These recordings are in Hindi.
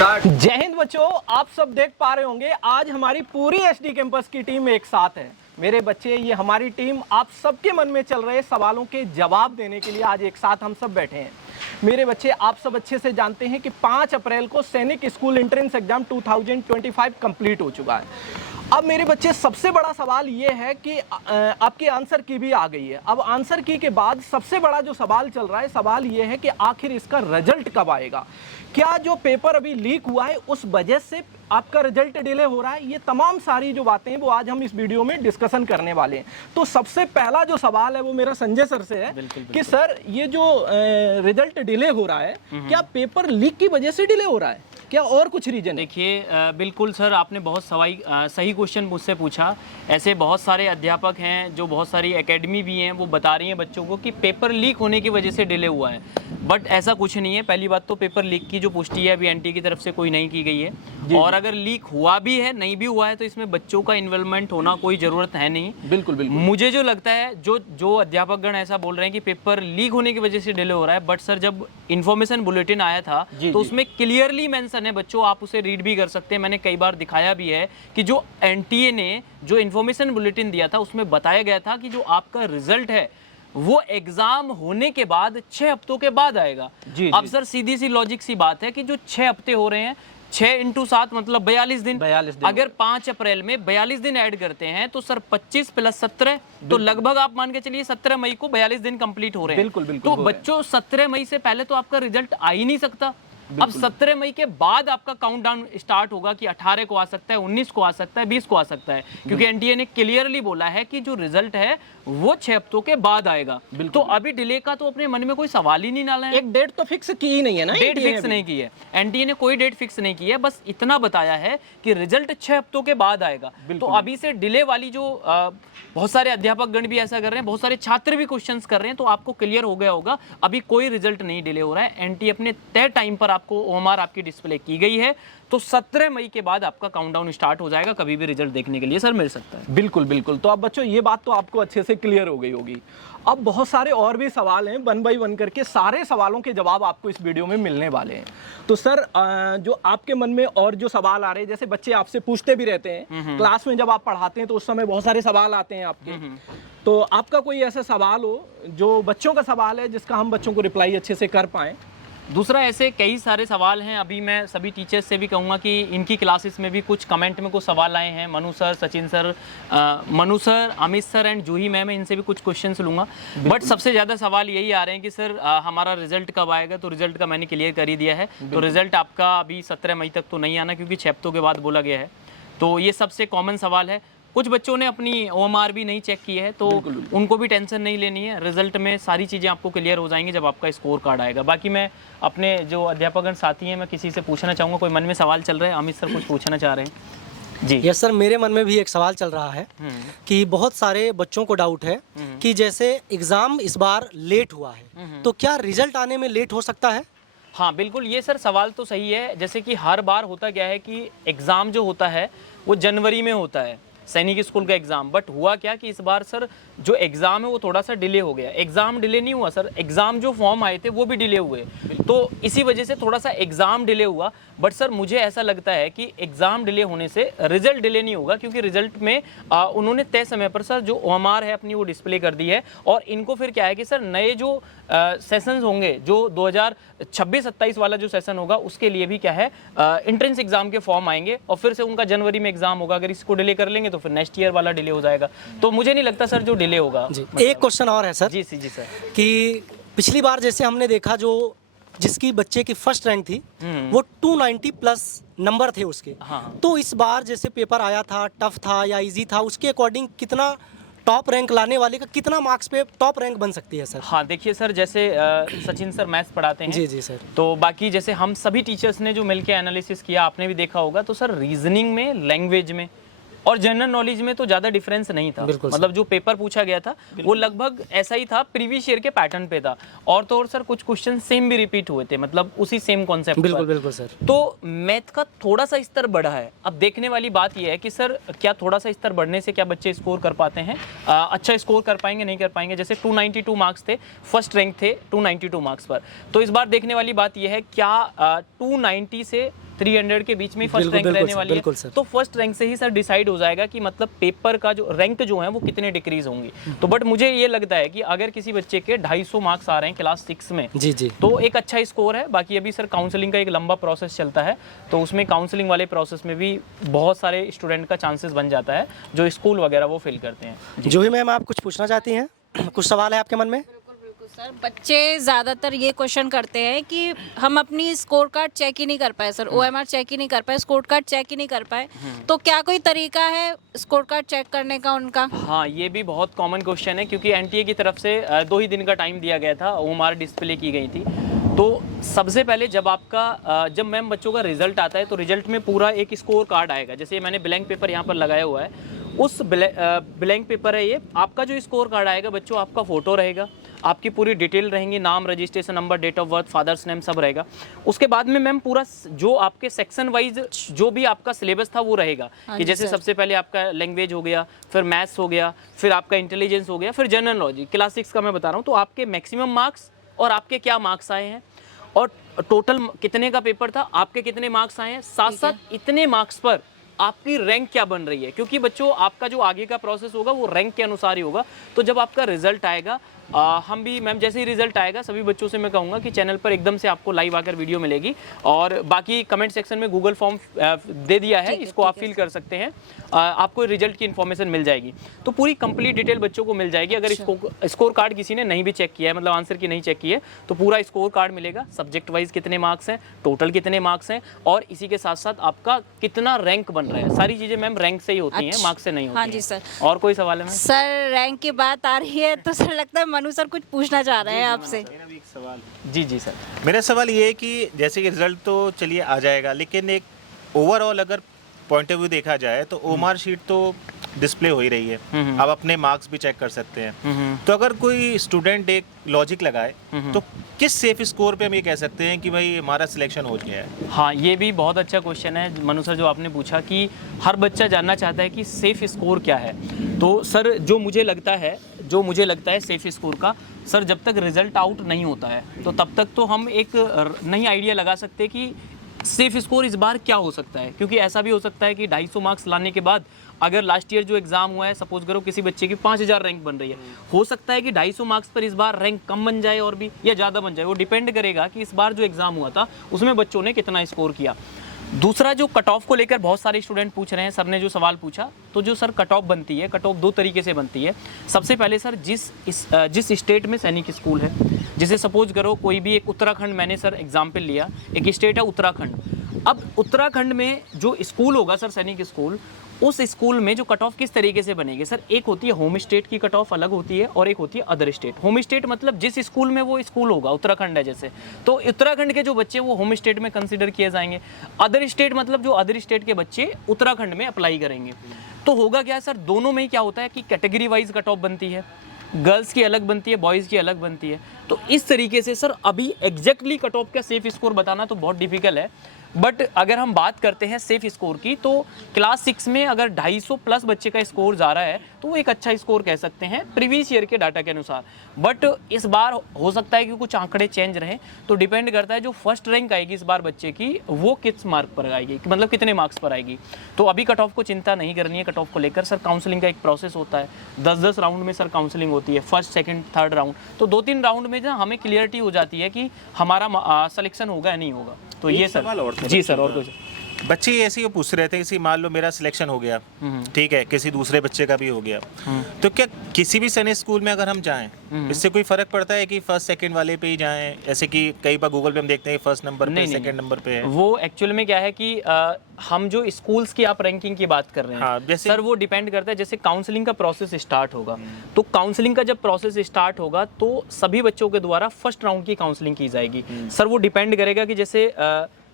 जय हिंद बच्चों, आप सब देख पा रहे होंगे आज हमारी पूरी एचडी कैंपस की टीम एक साथ है। मेरे बच्चे, ये हमारी टीम आप सबके मन में चल रहे सवालों के जवाब देने के लिए आज एक साथ हम सब बैठे हैं। मेरे बच्चे, आप सब अच्छे से जानते हैं कि 5 अप्रैल को सैनिक स्कूल एंट्रेंस एग्जाम 2025 कंप्लीट हो चुका है। अब मेरे बच्चे, सबसे बड़ा सवाल ये है कि आपकी आंसर की भी आ गई है। अब आंसर की के बाद सबसे बड़ा जो सवाल चल रहा है, सवाल ये है कि आखिर इसका रिजल्ट कब आएगा। क्या जो पेपर अभी लीक हुआ है उस वजह से आपका रिजल्ट डिले हो रहा है? ये तमाम सारी जो बातें हैं वो आज हम इस वीडियो में डिस्कशन करने वाले हैं। तो सबसे पहला जो सवाल है वो मेरा संजय सर से है। कि सर, ये जो रिजल्ट डिले हो रहा है, क्या पेपर लीक की वजह से डिले हो रहा है, क्या और कुछ रीजन? देखिए, बिल्कुल सर, आपने बहुत सही क्वेश्चन मुझसे पूछा। ऐसे बहुत सारे अध्यापक हैं, जो बहुत सारी एकेडमी भी हैं, वो बता रही हैं बच्चों को कि पेपर लीक होने की वजह से डिले हुआ है। बट ऐसा कुछ नहीं है। पहली बात तो पेपर लीक की जो पुष्टि है अभी एनटीए की तरफ से कोई नहीं की गई है। और अगर लीक हुआ भी है, नहीं भी हुआ है, तो इसमें बच्चों का इन्वॉल्वमेंट होना कोई ज़रूरत है नहीं। बिल्कुल बिल्कुल। मुझे जो लगता है, जो अध्यापकगण ऐसा बोल रहे हैं कि पेपर लीक होने की वजह से डिले हो रहा है, बट सर जब इन्फॉर्मेशन बुलेटिन आया था तो उसमें क्लियरली मेंशन है बच्चों, आप उसे रीड भी कर सकते हैं। मैंने कई बार दिखाया भी है कि जो एनटीए ने जो इन्फॉर्मेशन बुलेटिन दिया था उसमें बताया गया था कि जो आपका रिजल्ट है वो एग्जाम होने के बाद 6 हफ्तों के बाद आएगा। अब सर सीधी सी लॉजिक सी बात है कि जो 6 हफ्ते हो रहे हैं, 6 × 7 मतलब 42 दिन। अगर 5 अप्रैल में 42 दिन ऐड करते हैं तो सर 25 + 17, तो लगभग आप मान के चलिए 17 मई को 42 दिन कंप्लीट हो रहे हैं। बिल्कुल बिल्कुल। तो बच्चों, 17 मई से पहले तो आपका रिजल्ट आ ही नहीं सकता। अब 17 मई के बाद आपका काउंटडाउन स्टार्ट होगा कि 18 को आ सकता है, 19 को आ सकता है, 20 को आ सकता है, क्योंकि एनटीए ने क्लियरली बोला है कि जो रिजल्ट है वो 6 हफ्तों के बाद आएगा। तो अभी डिले का तो अपने मन में कोई सवाल ही नहीं डाला है। एक डेट तो फिक्स की ही नहीं है ना, डेट फिक्स नहीं की है एनटीए ने, कोई डेट फिक्स नहीं की है। बस इतना बताया है कि रिजल्ट 6 हफ्तों के बाद आएगा। तो अभी से डिले वाली जो बहुत सारे अध्यापक गण भी ऐसा कर रहे हैं, बहुत सारे छात्र भी क्वेश्चंस कर रहे हैं, तो आपको क्लियर हो गया होगा अभी कोई रिजल्ट नहीं डिले हो रहा है। एनटीए अपने तय टाइम पर आपको ओएमआर आपकी डिस्प्ले की गई है, तो 17 मई के बाद आपका काउंटडाउन स्टार्ट हो जाएगा। कभी भी रिजल्ट देखने के लिए सर मिल सकता है। बिल्कुल बिल्कुल। तो अब बच्चों, ये बात तो आपको अच्छे से क्लियर हो गई होगी। अब बहुत सारे और भी सवाल हैं, 1 बाय 1 करके सारे सवालों के जवाब आपको इस वीडियो में मिलने वाले हैं। तो सर, जो आपके मन में और जो सवाल आ रहे हैं, जैसे बच्चे आपसे पूछते भी रहते हैं क्लास में, जब आप पढ़ाते हैं तो उस समय बहुत सारे सवाल आते हैं आपके। तो आपका कोई ऐसा सवाल हो जो बच्चों का सवाल है, जिसका हम बच्चों को रिप्लाई अच्छे से कर पाएँ? दूसरा, ऐसे कई सारे सवाल हैं। अभी मैं सभी टीचर्स से भी कहूँगा कि इनकी क्लासेस में भी कुछ कमेंट में कुछ सवाल आए हैं। Manu sir, Sachin sir, Amit sir and Juhi ma'am, इनसे भी कुछ क्वेश्चंस लूँगा। बट सबसे ज़्यादा सवाल यही आ रहे हैं कि सर हमारा रिजल्ट कब आएगा। तो रिजल्ट का मैंने क्लियर कर ही दिया है। तो रिजल्ट आपका अभी 17 मई तक तो नहीं आना, क्योंकि 6 हफ्तों के बाद बोला गया है। तो ये सबसे कॉमन सवाल है। कुछ बच्चों ने अपनी ओएमआर भी नहीं चेक की है, तो उनको भी टेंशन नहीं लेनी है। रिजल्ट में सारी चीज़ें आपको क्लियर हो जाएंगी जब आपका स्कोर कार्ड आएगा। बाकी मैं अपने जो अध्यापकगण साथी हैं, मैं किसी से पूछना चाहूँगा, कोई मन में सवाल चल रहा है? अमित सर कुछ पूछना चाह रहे हैं? जी यस सर, मेरे मन में भी एक सवाल चल रहा है कि बहुत सारे बच्चों को डाउट है कि जैसे एग्ज़ाम इस बार लेट हुआ है, तो क्या रिजल्ट आने में लेट हो सकता है? हाँ बिल्कुल, ये सर सवाल तो सही है। जैसे कि हर बार होता क्या है कि एग्ज़ाम जो होता है वो जनवरी में होता है, सैनिक स्कूल का एग्ज़ाम। बट हुआ क्या कि इस बार सर जो एग्ज़ाम है वो थोड़ा सा डिले हो गया। एग्ज़ाम डिले नहीं हुआ सर, एग्ज़ाम जो फॉर्म आए थे वो भी डिले हुए, तो इसी वजह से थोड़ा सा एग्ज़ाम डिले हुआ। बट सर मुझे ऐसा लगता है कि एग्ज़ाम डिले होने से रिजल्ट डिले नहीं होगा, क्योंकि रिजल्ट में उन्होंने तय समय पर सर जो ओएमआर है अपनी वो डिस्प्ले कर दी है। और इनको फिर क्या है कि सर नए जो सेशंस होंगे, जो 2026-27 वाला जो सेशन होगा, उसके लिए भी क्या है एंट्रेंस एग्जाम के फॉर्म आएंगे, और फिर से उनका जनवरी में एग्जाम होगा। अगर इसको डिले कर लेंगे तो फिर नेक्स्ट ईयर वाला डिले हो जाएगा। तो मुझे नहीं लगता सर जो डिले होगा। एक क्वेश्चन और है सर। जी सर, कि पिछली बार जैसे हमने देखा, जो जिसकी बच्चे की फर्स्ट रैंक थी वो 290+ नंबर थे उसके। तो इस बार जैसे पेपर आया था, टफ था या इजी था, उसके अकॉर्डिंग कितना टॉप रैंक लाने वाले का कितना मार्क्स पे टॉप रैंक बन सकती है सर? हाँ देखिए सर, जैसे सचिन सर मैथ्स पढ़ाते हैं। जी सर। तो बाकी जैसे हम सभी टीचर्स ने जो मिलके एनालिसिस किया, आपने भी देखा होगा, तो सर रीजनिंग में, लैंग्वेज में और जनरल नॉलेज में तो ज़्यादा डिफरेंस नहीं था। मतलब जो पेपर पूछा गया था वो लगभग ऐसा ही था, प्रीवियस ईयर के पैटर्न पे था। और तो और सर कुछ क्वेश्चन सेम भी रिपीट हुए थे, मतलब उसी सेम कॉन्सेप्ट। बिल्कुल सर। तो मैथ का थोड़ा सा स्तर बढ़ा है। अब देखने वाली बात यह है कि सर क्या थोड़ा सा स्तर बढ़ने से क्या बच्चे स्कोर कर पाते हैं, अच्छा स्कोर कर पाएंगे, नहीं कर पाएंगे। जैसे 292 मार्क्स थे, फर्स्ट रैंक थे 292 मार्क्स पर। तो इस बार देखने वाली बात यह है क्या 290 से 300 के बीच में फर्स्ट बिल्कुल, रैंक बिल्कुल रहने सर, वाली बिल्कुल है। सर। तो फर्स्ट रैंक से ही सर डिसाइड हो जाएगा कि मतलब पेपर का जो रैंक जो है वो कितने डिक्रीज होंगी। तो बट मुझे ये लगता है कि अगर किसी बच्चे के 250 मार्क्स आ रहे हैं क्लास 6 में, जी जी। तो एक अच्छा स्कोर है। बाकी अभी सर काउंसलिंग का एक लंबा प्रोसेस चलता है, तो उसमें काउंसलिंग वाले प्रोसेस में भी बहुत सारे स्टूडेंट का चांसेस बन जाता है जो स्कूल वगैरह वो फिल करते हैं। जूही मैम, आप कुछ पूछना चाहती हैं? कुछ सवाल है आपके मन में? बिल्कुल सर, बच्चे ज़्यादातर ये क्वेश्चन करते हैं कि हम अपनी स्कोर कार्ड चेक ही नहीं कर पाए सर, OMR चेक ही नहीं कर पाए, स्कोर कार्ड चेक ही नहीं कर पाए, तो क्या कोई तरीका है स्कोर कार्ड चेक करने का उनका? हाँ, ये भी बहुत कॉमन क्वेश्चन है, क्योंकि NTA की तरफ से 2 ही दिन का टाइम दिया गया था, OMR डिस्प्ले की गई थी। तो सबसे पहले जब मैम बच्चों का रिजल्ट आता है तो रिजल्ट में पूरा एक स्कोर कार्ड आएगा। जैसे मैंने ब्लैंक पेपर यहाँ पर लगाया हुआ है, उस ब्लैंक पेपर है ये। आपका जो स्कोर कार्ड आएगा बच्चों, आपका फोटो रहेगा, आपकी पूरी डिटेल रहेंगी, नाम, registration number, date of birth, father's name सब रहेगा। उसके बाद में मैम पूरा जो आपके सेक्शन वाइज जो भी आपका सिलेबस था वो रहेगा, कि जैसे सबसे पहले आपका लैंग्वेज हो गया, फिर मैथ्स हो गया, फिर आपका इंटेलिजेंस हो गया, फिर जनरल नॉलेज। क्लास 6 का मैं बता रहा हूँ, तो आपके मैक्सिमम मार्क्स और आपके क्या मार्क्स आए हैं और टोटल कितने का पेपर था, आपके कितने मार्क्स आए हैं, साथ साथ इतने मार्क्स पर आपकी रैंक क्या बन रही है। क्योंकि बच्चों आपका जो आगे का प्रोसेस होगा वो रैंक के अनुसार ही होगा। तो जब आपका रिजल्ट आएगा, हम भी मैम जैसे ही रिजल्ट आएगा सभी बच्चों से मैं कहूँगा कि चैनल पर एकदम से आपको लाइव आकर वीडियो मिलेगी, और बाकी कमेंट सेक्शन में गूगल फॉर्म दे दिया है, इसको आप फिल कर सकते हैं, आपको रिजल्ट की इन्फॉर्मेशन मिल जाएगी। तो पूरी कंप्लीट डिटेल बच्चों को मिल जाएगी। अगर स्कोर कार्ड किसी ने नहीं भी चेक किया है, मतलब आंसर की नहीं चेक की है, तो पूरा स्कोर कार्ड मिलेगा, सब्जेक्ट वाइज कितने मार्क्स हैं, टोटल कितने मार्क्स हैं, और इसी के साथ साथ आपका कितना रैंक बन रहा है। सारी चीज़ें मैम रैंक से ही होती हैं, मार्क्स से नहीं होती हाँ हैं। जी सर। और कोई सवाल है मैम? सर रैंक की बात आ रही है तो सर लगता है मनु सर कुछ पूछना चाह रहे हैं आपसे। जी जी सर। मेरा सवाल ये है कि जैसे कि रिजल्ट तो चलिए आ जाएगा, लेकिन एक ओवरऑल अगर पॉइंट ऑफ व्यू देखा जाए तो OMR शीट तो डिस्प्ले हो ही रही है, आप अपने मार्क्स भी चेक कर सकते हैं। तो अगर कोई स्टूडेंट एक लॉजिक लगाए तो किस सेफ स्कोर पे हम ये कह सकते हैं कि भाई हमारा सिलेक्शन हो गया है? हाँ, ये भी बहुत अच्छा क्वेश्चन है मनु सर जो आपने पूछा, कि हर बच्चा जानना चाहता है कि सेफ स्कोर क्या है। तो सर जो मुझे लगता है सेफ स्कोर का, सर जब तक रिजल्ट आउट नहीं होता है तो तब तक तो हम एक नई आइडिया लगा सकते हैं कि सेफ स्कोर इस बार क्या हो सकता है। क्योंकि ऐसा भी हो सकता है कि 250 मार्क्स लाने के बाद अगर लास्ट ईयर जो एग्जाम हुआ है, सपोज करो किसी बच्चे की 5000 रैंक बन रही है, हो सकता है कि 250 मार्क्स पर इस बार रैंक कम बन जाए और भी, या ज़्यादा बन जाए। वो डिपेंड करेगा कि इस बार जो एग्जाम हुआ था उसमें बच्चों ने कितना स्कोर किया। दूसरा, जो कट ऑफ को लेकर बहुत सारे स्टूडेंट पूछ रहे हैं, सर ने जो सवाल पूछा, तो जो सर कट ऑफ बनती है, कट ऑफ 2 तरीके से बनती है। सबसे पहले सर जिस स्टेट में सैनिक स्कूल है, जैसे सपोज करो कोई भी एक उत्तराखंड, मैंने सर एग्जाम्पल लिया, एक स्टेट है उत्तराखंड। अब उत्तराखंड में जो स्कूल होगा सर सैनिक स्कूल, उस स्कूल में जो कट ऑफ किस तरीके से बनेगी सर, एक होती है होम स्टेट की कट ऑफ अलग होती है, और एक होती है अदर स्टेट। होम स्टेट मतलब जिस स्कूल में वो स्कूल होगा, उत्तराखंड है जैसे, तो उत्तराखंड के जो बच्चे वो होम स्टेट में कंसीडर किए जाएंगे। अदर स्टेट मतलब जो अदर स्टेट के बच्चे उत्तराखंड में अप्लाई करेंगे। तो होगा क्या सर, दोनों में ही क्या होता है कि कैटेगरी वाइज कट ऑफ बनती है, गर्ल्स की अलग बनती है, बॉयज़ की अलग बनती है। तो इस तरीके से सर अभी एग्जैक्टली कट ऑफ का सेफ स्कोर बताना तो बहुत डिफिकल्ट है। बट अगर हम बात करते हैं सेफ स्कोर की, तो क्लास 6 में अगर 250 प्लस बच्चे का स्कोर जा रहा है तो वो एक अच्छा स्कोर कह सकते हैं प्रीवियस ईयर के डाटा के अनुसार। बट इस बार हो सकता है कि कुछ आंकड़े चेंज रहे, तो डिपेंड करता है जो फर्स्ट रैंक आएगी इस बार बच्चे की वो किस मार्क पर आएगी, मतलब कितने मार्क्स पर आएगी। तो अभी कट ऑफ को चिंता नहीं करनी है। कट ऑफ को लेकर सर काउंसलिंग का एक प्रोसेस होता है, 10-10 राउंड में सर काउंसलिंग होती है, फर्स्ट, सेकेंड, थर्ड राउंड। तो 2-3 राउंड में ना हमें क्लियरिटी हो जाती है कि हमारा सिलेक्शन होगा या नहीं होगा। तो ये सर जी सर। और कुछ बच्चे ऐसे ही पूछ रहे थे कि मान लो मेरा सिलेक्शन हो गया, ठीक है, किसी दूसरे बच्चे का भी हो गया, तो क्या किसी भी सैनिक स्कूल में अगर हम जाएं इससे कोई फर्क पड़ता है कि फर्स्ट सेकंड वाले पे ही जाएं? ऐसे कि कई बार गूगल पे हम देखते हैं फर्स्ट नंबर पे, सेकंड नंबर पे है। वो एक्चुअल में क्या है कि हम जो स्कूल्स की आप रैंकिंग की बात कर रहे हैं, हाँ, जैसे सर वो डिपेंड करता है, जैसे काउंसलिंग का प्रोसेस स्टार्ट होगा, तो काउंसलिंग का जब प्रोसेस स्टार्ट होगा तो सभी बच्चों के द्वारा फर्स्ट राउंड की काउंसलिंग की जाएगी। सर वो डिपेंड करेगा कि जैसे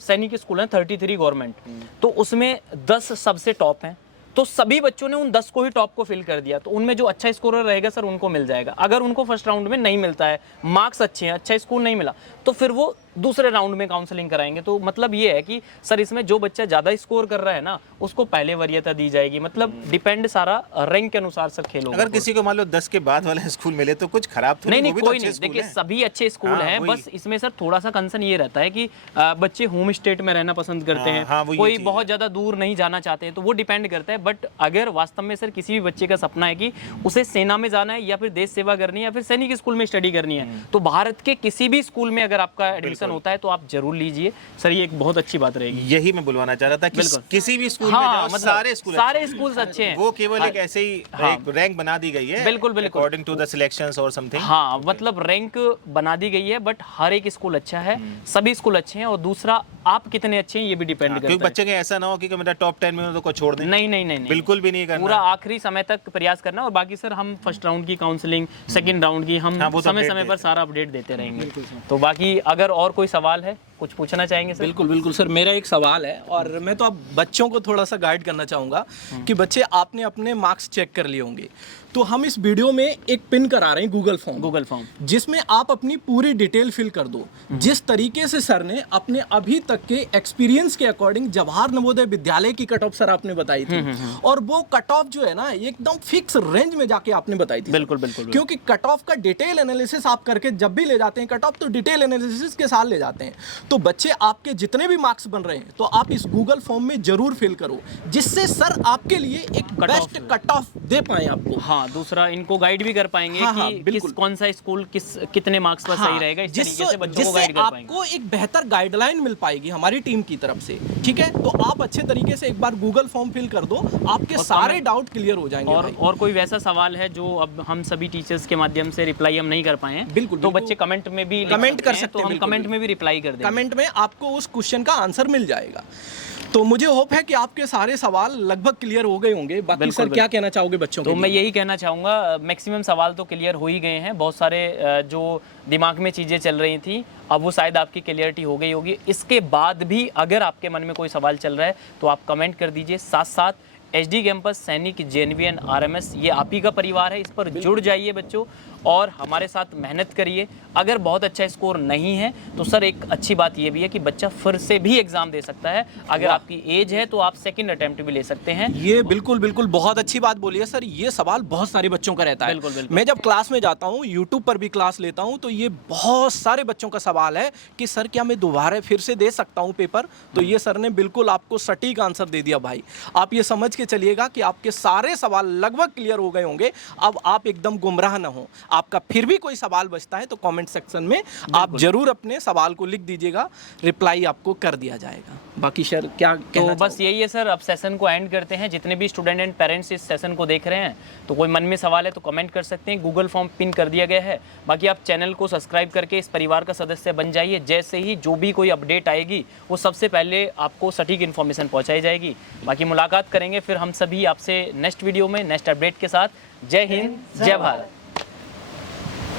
सैनिक स्कूल है 33 गवर्नमेंट, तो उसमें 10 सबसे टॉप हैं, तो सभी बच्चों ने उन 10 को ही टॉप को फिल कर दिया, तो उनमें जो अच्छा स्कोरर रहेगा सर उनको मिल जाएगा। अगर उनको फर्स्ट राउंड में नहीं मिलता है, मार्क्स अच्छे हैं, अच्छा स्कूल नहीं मिला, तो फिर वो दूसरे राउंड में काउंसलिंग कराएंगे। तो मतलब ये है कि सर इसमें जो बच्चा ज़्यादा स्कोर कर रहा है ना उसको पहले वरीयता दी जाएगी। मतलब डिपेंड सारा रैंक के अनुसार सर खेल होगा। अगर किसी को मान लो 10 के बाद वाला स्कूल मिले तो कुछ खराब तो नहीं वो भी तो कोई अच्छे नहीं, स्कूल देखिए हैं। सभी अच्छे स्कूल हाँ, हैं, वही। बस इसमें सर थोड़ा सा कंसर्न ये रहता है कि बच्चे होम स्टेट में रहना पसंद करते हाँ, हैं, हाँ, वो ये कोई चीज़ बहुत है। ज़्यादा दूर नहीं जाना चाहते हैं, तो वो डिपेंड करता है। बट अगर वास्तव में सर किसी भी बच्चे का सपना है कि उसे सेना में जाना है या फिर देश सेवा करनी है या फिर सैनिक स्कूल में स्टडी करनी है, तो भारत के किसी भी स्कूल में अगर आपका एडमिशन होता है तो आप जरूर लीजिए सर, ये एक बहुत अच्छी बात रहेगी। यही मैं बुलवाना चाह रहा था कि बिल्कुल। किसी भी स्कूल में हाँ, जाओ, मतलब सारे स्कूल सारे स्कूल अच्छे हैं। वो केवल एक ऐसे ही हाँ। एक रैंक बना दी गई है, बिल्कुल, बिल्कुल। अकॉर्डिंग टू द सिलेक्शंस और समथिंग। हाँ, मतलब रैंक बना दी गई है, बट हर एक स्कूल अच्छा है, सभी स्कूल अच्छे हैं, और दूसरा आप कितने अच्छे हैं ये भी डिपेंड क्योंकि करता है। बच्चे के ऐसा ना हो कि मेरा टॉप 10 में तो छोड़ दें, नहीं नहीं नहीं नहीं, बिल्कुल भी नहीं करना। पूरा आखिरी समय तक प्रयास करना। और बाकी सर हम फर्स्ट राउंड की काउंसलिंग, सेकंड राउंड की हम हाँ, वो तो समय update समय पर देते सारा अपडेट देते रहेंगे। तो बाकी अगर और कोई सवाल है, कुछ पूछना चाहेंगे सर? बिल्कुल बिल्कुल सर, मेरा एक सवाल है और मैं तो अब बच्चों को थोड़ा सा गाइड करना चाहूँगा कि बच्चे आपने अपने मार्क्स चेक कर लिए होंगे, तो हम इस वीडियो में एक पिन करा रहे हैं गूगल फॉर्म, जिसमें आप अपनी पूरी डिटेल फिल कर दो। जिस तरीके से सर ने अपने अभी तक के एक्सपीरियंस के अकॉर्डिंग जवाहर नवोदय विद्यालय की कट ऑफ सर आपने बताई थी, और वो कट ऑफ जो है ना एकदम फिक्स रेंज में जाके आपने बताई थी। बिल्कुल बिल्कुल। क्योंकि कट ऑफ का डिटेल एनालिसिस आप करके जब भी ले जाते हैं कट ऑफ, तो डिटेल एनालिसिस के साथ ले जाते हैं। तो बच्चे आपके जितने भी मार्क्स बन रहे हैं तो आप इस गूगल फॉर्म में जरूर फिल करो, जिससे सर आपके लिए एक बेस्ट कट ऑफ दे पाए आपको। हाँ, दूसरा इनको गाइड भी कर पाएंगे हाँ, कि हाँ, बिल्कुल। किस कौन सा स्कूल कितने मार्क्स पर सही रहेगा, इस तरीके से बच्चों को गाइड कर पाएंगे। आपको एक बेहतर गाइडलाइन मिल पाएगी हमारी टीम की तरफ से। ठीक है, तो आप अच्छे तरीके से एक बार गूगल फॉर्म फिल कर दो, आपके सारे डाउट क्लियर हो जाएंगे भाई। और कोई वैसा सवाल है जो अब हम सभी टीचर्स के माध्यम से रिप्लाई हम नहीं कर पाए हैं, बिल्कुल, तो बिल्कुल। बच्चे कमेंट में भी कमेंट कर सकते तो हैं, हम बिल्कुल, कमेंट में भी रिप्लाई कर देंगे। कमेंट में आपको उस क्वेश्चन का आंसर मिल जाएगा। तो मुझे होप है कि आपके सारे सवाल लगभग क्लियर हो गए होंगे। बाकी बिल्कुल, सर क्या कहना चाहोगे बच्चों के तो लिए? मैं यही कहना चाहूँगा, मैक्सिमम सवाल तो क्लियर हो ही गए हैं। बहुत सारे जो दिमाग में चीज़ें चल रही थी अब वो शायद आपकी क्लियरिटी हो गई होगी। इसके बाद भी अगर आपके मन में कोई सवाल चल रहा है तो आप कमेंट कर दीजिए। साथ साथ एचडी कैंपस सैनिक जेएनवीएन आरएमएस ये आप ही का परिवार है, इस पर जुड़ जाइए बच्चों और हमारे साथ मेहनत करिए। अगर बहुत अच्छा स्कोर नहीं है तो सर एक अच्छी बात ये भी है कि बच्चा फिर से भी एग्जाम दे सकता है। अगर आपकी एज है तो आप सेकंड अटेम्प्ट भी ले सकते हैं। ये बिल्कुल बिल्कुल बहुत अच्छी बात बोली है सर। ये सवाल बहुत सारे बच्चों का रहता है। बिल्कुल, बिल्कुल। मैं जब क्लास में जाता हूँ, यूट्यूब पर भी क्लास लेता हूँ, तो ये बहुत सारे बच्चों का सवाल है कि सर क्या मैं दोबारा फिर से दे सकता हूँ पेपर? तो ये सर ने बिल्कुल आपको सटीक आंसर दे दिया भाई। आप ये समझ के चलिएगा कि आपके सारे सवाल लगभग क्लियर हो गए होंगे। अब आप एकदम गुमराह ना हो। आपका फिर भी कोई सवाल बचता है तो कमेंट सेक्शन में आप जरूर अपने सवाल को लिख दीजिएगा, रिप्लाई आपको कर दिया जाएगा। बाकी सर क्या कहना तो बस यही है सर, अब सेशन को एंड करते हैं। जितने भी स्टूडेंट एंड पेरेंट्स इस सेशन को देख रहे हैं तो कोई मन में सवाल है तो कमेंट कर सकते हैं। गूगल फॉर्म पिन कर दिया गया है। बाकी आप चैनल को सब्सक्राइब करके इस परिवार का सदस्य बन जाइए। जैसे ही जो भी कोई अपडेट आएगी वो सबसे पहले आपको सटीक इन्फॉर्मेशन पहुंचाई जाएगी। बाकी मुलाकात करेंगे फिर हम सभी आपसे नेक्स्ट वीडियो में नेक्स्ट अपडेट के साथ। जय हिंद, जय भारत।